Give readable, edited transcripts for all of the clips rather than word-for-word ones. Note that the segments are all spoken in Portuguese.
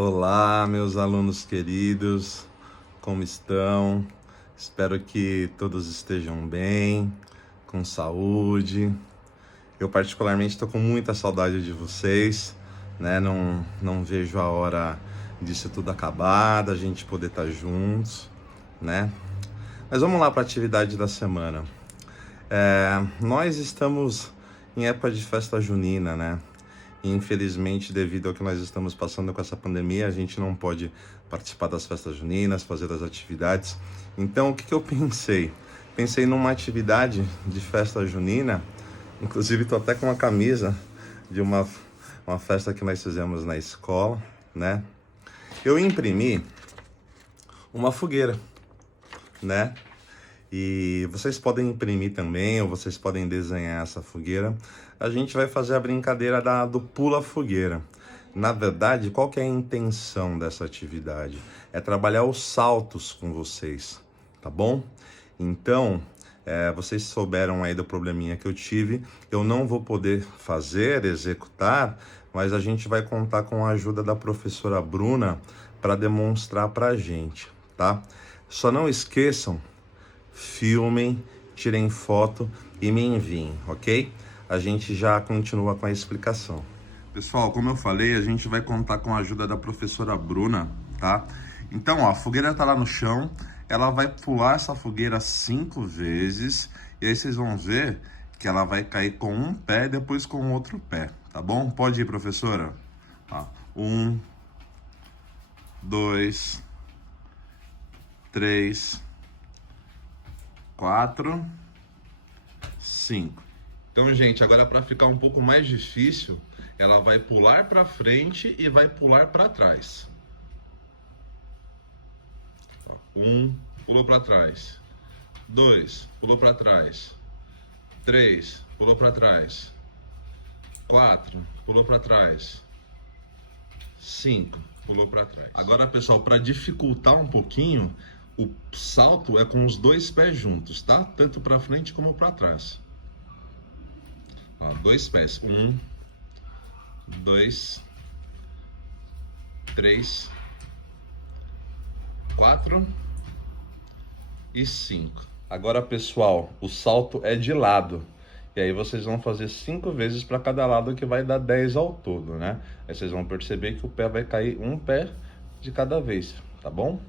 Olá, meus alunos queridos, como estão? Espero que todos estejam bem, com saúde. Eu particularmente estou com muita saudade de vocês, né? Não vejo a hora disso tudo acabar, da gente poder estar juntos, né? Mas vamos lá para a atividade da semana. Nós estamos em época de festa junina, né? E, infelizmente, devido ao que nós estamos passando com essa pandemia, a gente não pode participar das festas juninas, fazer as atividades. Então, o que eu pensei? Pensei numa atividade de festa junina, inclusive estou até com uma camisa de uma festa que nós fizemos na escola, né? Eu imprimi uma fogueira, né? E vocês podem imprimir também, ou vocês podem desenhar essa fogueira. A gente vai fazer a brincadeira do pula-fogueira. Na verdade, qual que é a intenção dessa atividade? É trabalhar os saltos com vocês, tá bom? Então, vocês souberam aí do probleminha que eu tive. Eu não vou poder executar, mas a gente vai contar com a ajuda da professora Bruna para demonstrar pra gente, tá? Só não esqueçam, filmem, tirem foto e me enviem, ok? A gente já continua com a explicação. Pessoal, como eu falei, a gente vai contar com a ajuda da professora Bruna, tá? Então, ó, a fogueira tá lá no chão, ela vai pular essa fogueira 5 vezes, e aí vocês vão ver que ela vai cair com um pé e depois com o outro pé, tá bom? Pode ir, professora. Ó, 1, 2, 3, 4, 5. Então, gente, agora para ficar um pouco mais difícil, ela vai pular para frente e vai pular para trás. 1, pulou para trás. 2, pulou para trás. 3, pulou para trás. 4, pulou para trás. 5, pulou para trás. Agora, pessoal, para dificultar um pouquinho, o salto é com os 2 pés juntos, tá? Tanto para frente como para trás. Ó, 2 pés. 1, 2, 3, 4 e 5. Agora, pessoal, o salto é de lado. E aí vocês vão fazer 5 vezes para cada lado, que vai dar 10 ao todo, né? Aí vocês vão perceber que o pé vai cair um pé de cada vez, tá bom?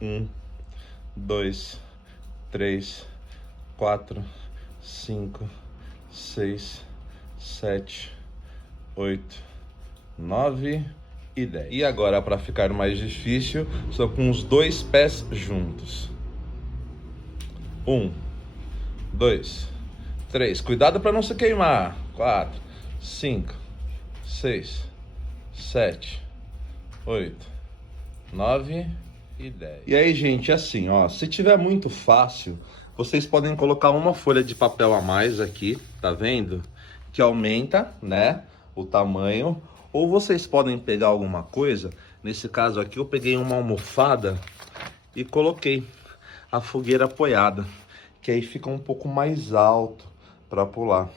1, 2, 3, 4, 5, 6, 7, 8, 9 e 10. E agora, para ficar mais difícil, só com os 2 pés juntos. 1, 2, 3. Cuidado para não se queimar. 4, 5, 6, 7, 8, 9 e 10. E aí, gente, assim, ó, se tiver muito fácil, vocês podem colocar uma folha de papel a mais aqui, tá vendo? Que aumenta, né, o tamanho. Ou vocês podem pegar alguma coisa, nesse caso aqui eu peguei uma almofada e coloquei a fogueira apoiada, que aí fica um pouco mais alto para pular.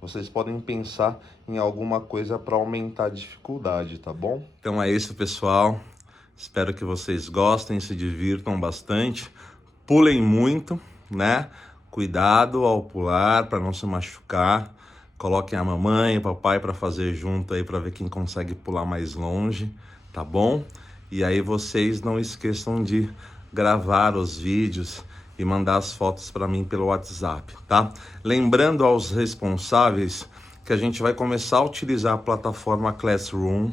Vocês podem pensar em alguma coisa para aumentar a dificuldade, tá bom? Então é isso, pessoal. Espero que vocês gostem, se divirtam bastante. Pulem muito, né? Cuidado ao pular para não se machucar. Coloquem a mamãe e o papai para fazer junto aí, para ver quem consegue pular mais longe, tá bom? E aí vocês não esqueçam de gravar os vídeos e mandar as fotos para mim pelo WhatsApp, tá? Lembrando aos responsáveis que a gente vai começar a utilizar a plataforma Classroom,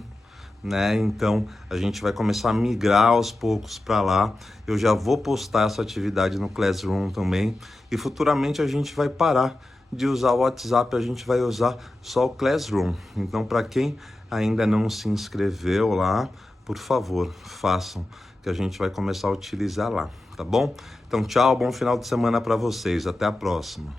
né? Então a gente vai começar a migrar aos poucos para lá. Eu já vou postar essa atividade no Classroom também, e futuramente a gente vai parar de usar o WhatsApp, a gente vai usar só o Classroom. Então, para quem ainda não se inscreveu lá, por favor, façam, que a gente vai começar a utilizar lá, tá bom? Então, tchau, bom final de semana para vocês, até a próxima.